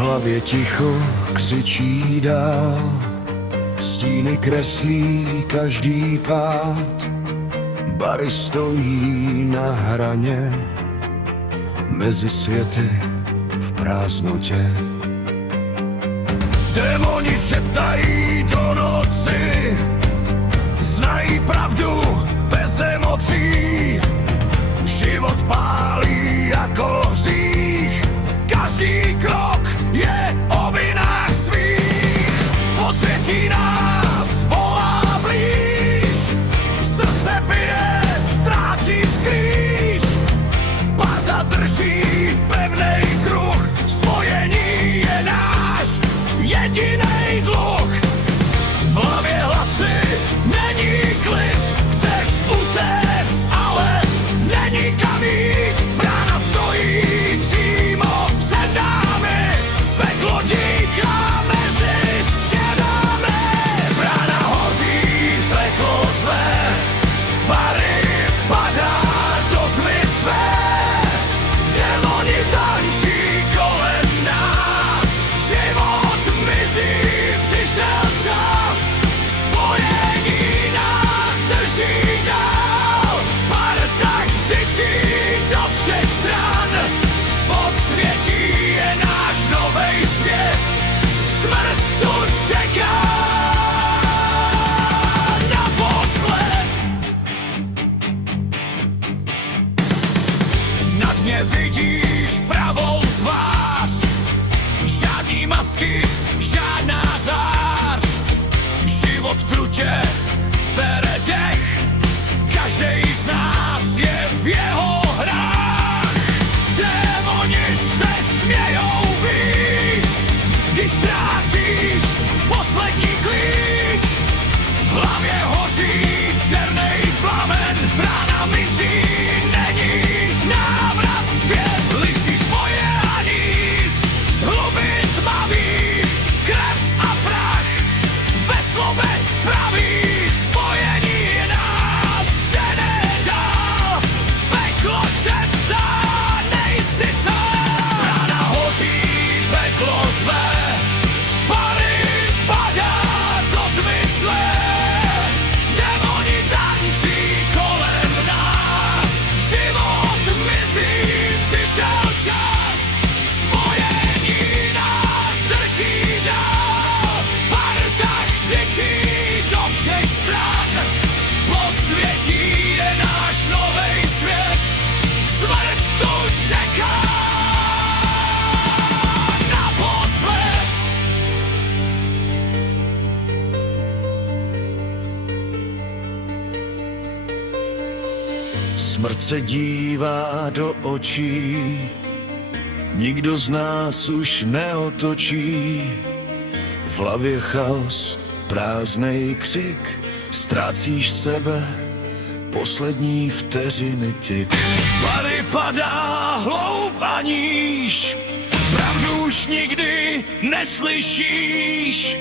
hlavě ticho křičí dál, stíny kreslí každý pád, bary stojí na hraně, mezi světy v prázdnotě. Démoni šeptají do noci, znají pravdu bez emocí, život pálí jako hřích, každý krok je o vinách svých. Podsvětí nás volá blíž, srdce bije, ztrácí skrýš, parta drží pevnej kruh, spojení je náš jedinej dluh. V hlavě hlasy, není klid, chceš utéct, ale není kam jít, brána stojí přímo před námi, peklo díká mezi stěnami. Brána hoří, peklo zve, bary padá do tmy své, démoni tančí kolem nás, život mizí, přišel čas, spojení nás drží dál, parta křičí do všech stran, podsvětí je náš novej svět, smrt tu čeká naposled. Na dně vidíš pravou tvář, žádný masky, žádná zář, život krutě bere dech, každej z nás je v jeho hrách. Démoni se smějou víc, když ztrácíš poslední klíč, v hlavě hoří černej plamen, brána mizí, není návrat zpět. Lišíš moje haníř z hlubin tmavých, krev a prach ve slově pravých, spojení nás žene dál, peklo šeptá, nejsi sám. Brána hoří, peklo zve, bary padá do tmy své, démoni tančí kolem nás, život mizí, přišel čas, spojení nás drží dál, parta křičí do všech stran, podsvětí je náš novej svět, smrt tu čeká naposled. Smrt se dívá do očí, nikdo z nás už neotočí, v hlavě chaos, prázdnej křik, ztrácíš sebe, poslední vteřiny tik. Bary padá hloub a níž, pravdu už nikdy neslyšíš,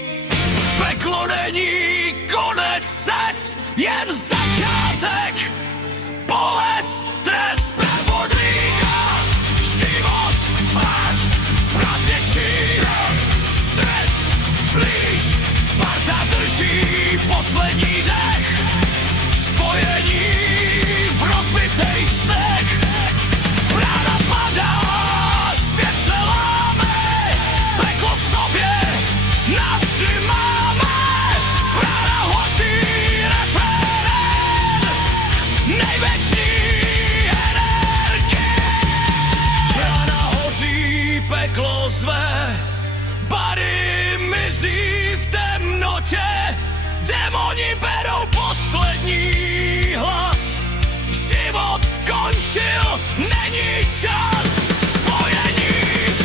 peklo není konec cest, jen začátek, bolest, trest, spravodlíka, život až prázdně střed, blíž, parta drží poslední dech, spojení v rozbitých snech, brána padá, svět se láme, peklo v sobě navždy máme, brána hoří refrén, největší energie. Brána hoří, peklo zve, bary mizí v temnotě, démoni berou poslední hlas, život skončil, není čas, spojení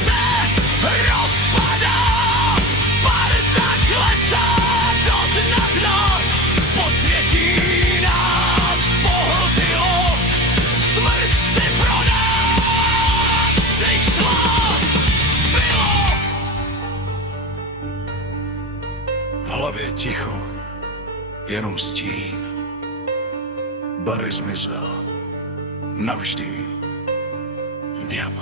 se rozpadá, parta klesá do dna dna, podsvětí nás pohltilo, smrt si pro nás přišla, bylo. V hlavě ticho, jenom stín, bary zmizel, navždy v něm.